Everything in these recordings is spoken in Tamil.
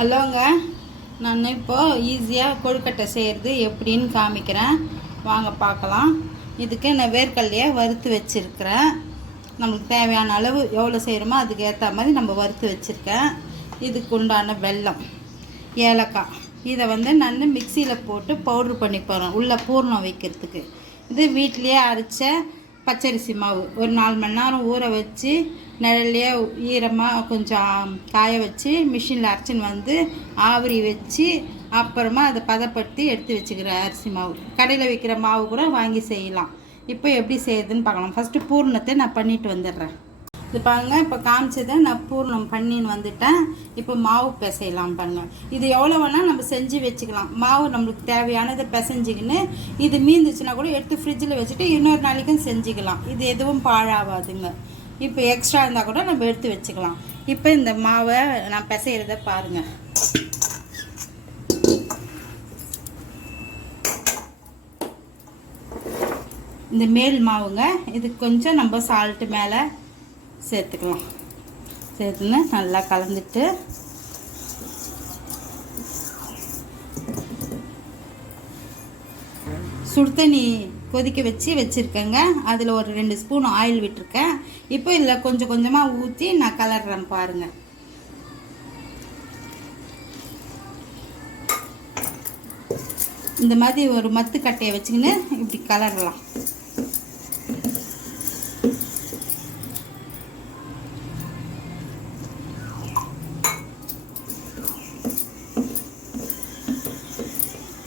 ஹலோங்க, நான் இப்போது ஈஸியாக கொழுக்கட்டை செய்கிறது எப்படின்னு காமிக்கிறேன். வாங்க பார்க்கலாம். இதுக்கு நான் வேர்க்கடலையை வறுத்து வச்சுருக்கிறேன். நம்மளுக்கு தேவையான அளவு எவ்வளோ செய்கிறோமோ அதுக்கு ஏற்ற மாதிரி நம்ம வறுத்து வச்சுருக்கேன். இதுக்கு உண்டான வெல்லம், ஏலக்காய், இதை நான் மிக்சியில் போட்டு பவுட்ரு பண்ணி போகிறேன் உள்ளே பூர்ணம் வைக்கிறதுக்கு. இது வீட்டிலையே அரைச்ச பச்சரிசி மாவு ஒரு 4 மணி நேரம் ஊற வச்சு நிழல்லையே ஈரமாக கொஞ்சம் காய வச்சு மிஷினில் அரைச்சின்னு ஆவரி வச்சு அப்புறமா அதை பதப்படுத்தி எடுத்து வச்சுக்கிற அரிசி மாவு. கடையில் வைக்கிற மாவு கூட வாங்கி செய்யலாம். இப்போ எப்படி செய்யுதுன்னு பார்க்கலாம். ஃபஸ்ட்டு பூர்ணத்தை நான் பண்ணிட்டு வந்துடுறேன். இது பாருங்கள், இப்போ காமிச்சதை நான் பூர்ணம் பண்ணின்னு வந்துட்டேன். இப்போ மாவு பிசையலாம் பாருங்கள். இது எவ்வளோ வேணால் நம்ம செஞ்சு வச்சுக்கலாம். மாவு நம்மளுக்கு தேவையானதை பிசைஞ்சிக்கின்னு இது மீந்துச்சுன்னா கூட எடுத்து ஃப்ரிட்ஜில் வச்சுட்டு இன்னொரு நாளைக்கும் செஞ்சுக்கலாம். இது எதுவும் பாழாகாதுங்க. இப்போ எக்ஸ்ட்ரா இருந்தால் கூட நம்ம எடுத்து வச்சுக்கலாம். இப்போ இந்த மாவை நான் பிசைகிறத பாருங்கள். இந்த மேல் மாவுங்க, இது கொஞ்சம் நம்ம சால்ட்டு மேலே சேர்த்துக்கலாம். சேர்த்துன்னு நல்லா கலந்துட்டு சுடு தண்ணி கொதிக்க வச்சுருக்கேங்க. அதில் ஒரு 2 ஸ்பூன் ஆயில் விட்டுருக்கேன். இப்போ இதில் கொஞ்சம் கொஞ்சமாக ஊற்றி நான் கலர்றேன் பாருங்கள். இந்த மாதிரி ஒரு மத்து கட்டையை வச்சுக்கின்னு இப்படி கலரலாம்.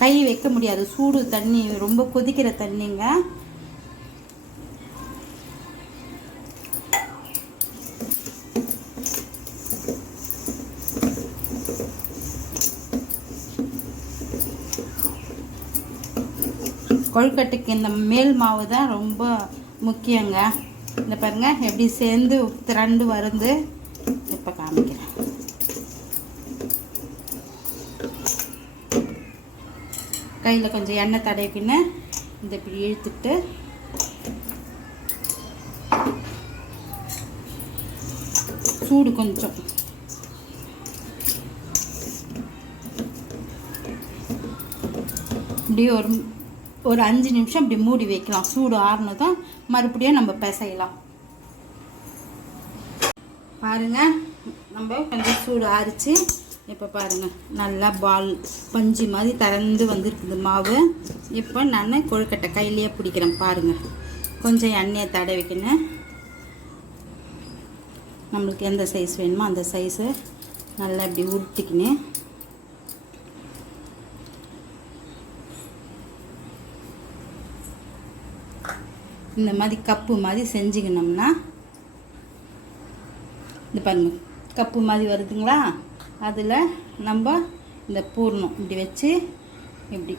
கை வைக்க முடியாது, சூடு தண்ணி, ரொம்ப கொதிக்கிற தண்ணிங்க. கொழுக்கட்டைக்கு இந்த மேல் மாவு தான் ரொம்ப முக்கியங்க. இந்த பாருங்க எப்படி சேர்ந்து திரண்டு வருது. இப்போ காமிக்கிறேன். கையில் கொஞ்சம் எண்ணெய் தடவிக்கின்னு இந்த இப்படி இழுத்துட்டு சூடு கொஞ்சம் இப்படி ஒரு 5 நிமிஷம் இப்படி மூடி வைக்கலாம். சூடு ஆறுனதும் மறுபடியும் நம்ம பிசையலாம். பாருங்கள், நம்ம கொஞ்சம் சூடு ஆறிச்சு. இப்போ பாருங்கள், நல்லா பால் பஞ்சு மாதிரி திறந்து வந்துருக்குது மாவு. இப்போ நான் கொழுக்கட்டை கையிலேயே பிடிக்கிறேன் பாருங்கள். கொஞ்சம் எண்ணெயை தடவிக்கணும். நம்மளுக்கு எந்த சைஸ் வேணுமோ அந்த சைஸு நல்லா இப்படி உருட்டிக்கின்னு இந்த மாதிரி கப்பு மாதிரி செஞ்சுக்கணும்னா இது பாருங்கள், கப்பு மாதிரி வருதுங்களா. அதில் நம்ம இந்த பூர்ணம் இப்படி வச்சு இப்படி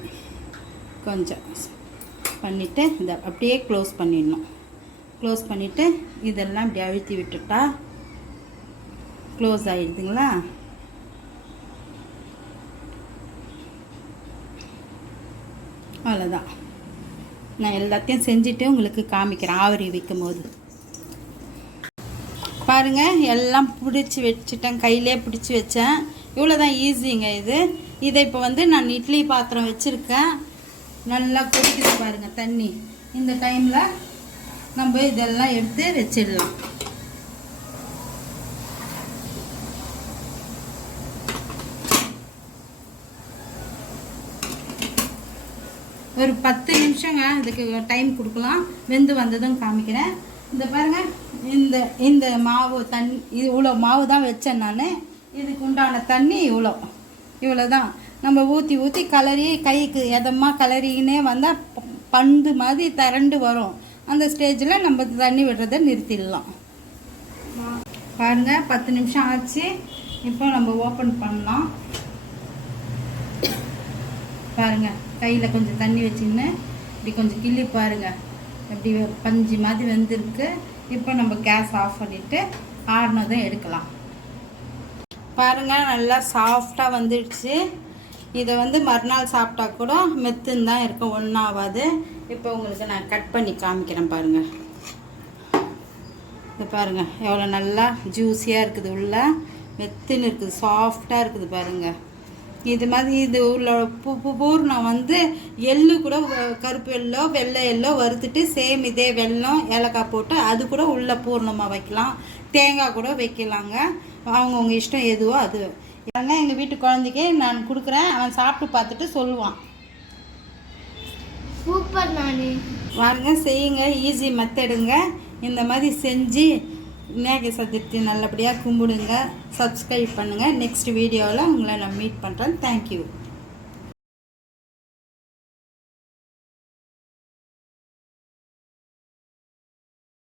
கொஞ்சம் பண்ணிவிட்டு இதை அப்படியே க்ளோஸ் பண்ணிடணும். க்ளோஸ் பண்ணிவிட்டு இதெல்லாம் இப்படி அழுத்தி விட்டுட்டா க்ளோஸ் ஆகிடுதுங்களா. அவ்வளோதான். நான் எல்லாத்தையும் செஞ்சுட்டு உங்களுக்கு காமிக்கிறேன் ஆவரி வைக்கும் போது. பாருங்கள், எல்லாம் பிடிச்சி வச்சுட்டேன், கையிலே பிடிச்சி வச்சேன். இவ்வளோ தான் ஈஸிங்க இது. இதை இப்போ நான் இட்லி பாத்திரம் வச்சுருக்கேன். நல்லா கொதிக்குது பாருங்கள் தண்ணி. இந்த டைமில் நம்ம இதெல்லாம் எடுத்து வச்சிடலாம். ஒரு 10 நிமிஷங்க இதுக்கு டைம் கொடுக்கலாம். வெந்து வந்ததும் காமிக்கிறேன். இந்த பாருங்கள், இந்த மாவு தண்ணி இவ்வளோ மாவு தான் வச்சேன் நான். இதுக்கு உண்டான தண்ணி இவ்வளோ தான். நம்ம ஊற்றி கலரி கைக்கு எதமாக கலரினே வந்தால் பந்து மாதிரி திரண்டு வரும். அந்த ஸ்டேஜில் நம்ம தண்ணி விடுறதை நிறுத்திடலாம். பாருங்கள், 10 நிமிஷம் ஆச்சு. இப்போ நம்ம ஓப்பன் பண்ணலாம். பாருங்கள், கையில் கொஞ்சம் தண்ணி வச்சுக்கின்னு இப்படி கொஞ்சம் கிள்ளி பாருங்கள், எப்படி பஞ்சு மாதிரி வெந்திருக்கு. இப்போ நம்ம கேஸ் ஆஃப் பண்ணிவிட்டு ஆறுனதும் எடுக்கலாம். பாருங்கள், நல்லா சாஃப்டாக வந்துடுச்சு. இதை மறுநாள் சாப்பிட்டா கூட மெத்துன்னு தான் இருக்கும், ஒன்றும் ஆகாது. இப்போ உங்களுக்கு நான் கட் பண்ணி காமிக்கிறேன் பாருங்கள். இது பாருங்கள் எவ்வளோ நல்லா ஜூஸியாக இருக்குது. உள்ள வெத்துன்னு இருக்குது, சாஃப்டாக இருக்குது பாருங்கள். இது மாதிரி இது உள்ள பூர்ணம் வந்து எள்ளு கூட கருப்பு எள்ளோ வெள்ளை எள்ளோ வறுத்துட்டு சேம் இதே வெல்லம் ஏலக்காய் போட்டு அது கூட உள்ள பூர்ணமாக வைக்கலாம், தேங்காய் கூட வைக்கலாங்க. அவங்கவுங்க இஷ்டம் எதுவோ அது. ஏங்க எங்கள் வீட்டு குழந்தைக்கு நான் கொடுக்குறேன், அவன் சாப்பிட்டு பார்த்துட்டு சொல்லுவான். சூப்பர். வாங்க செய்யுங்க, ஈஸி மெத்தடுங்க. இந்த மாதிரி செஞ்சு விநாயகர் சதுர்த்தி நல்லபடியாக கும்பிடுங்க. சப்ஸ்கிரைப் பண்ணுங்கள். நெக்ஸ்ட் வீடியோவில் உங்களை நான் மீட் பண்ணுறேன். தேங்க்யூ.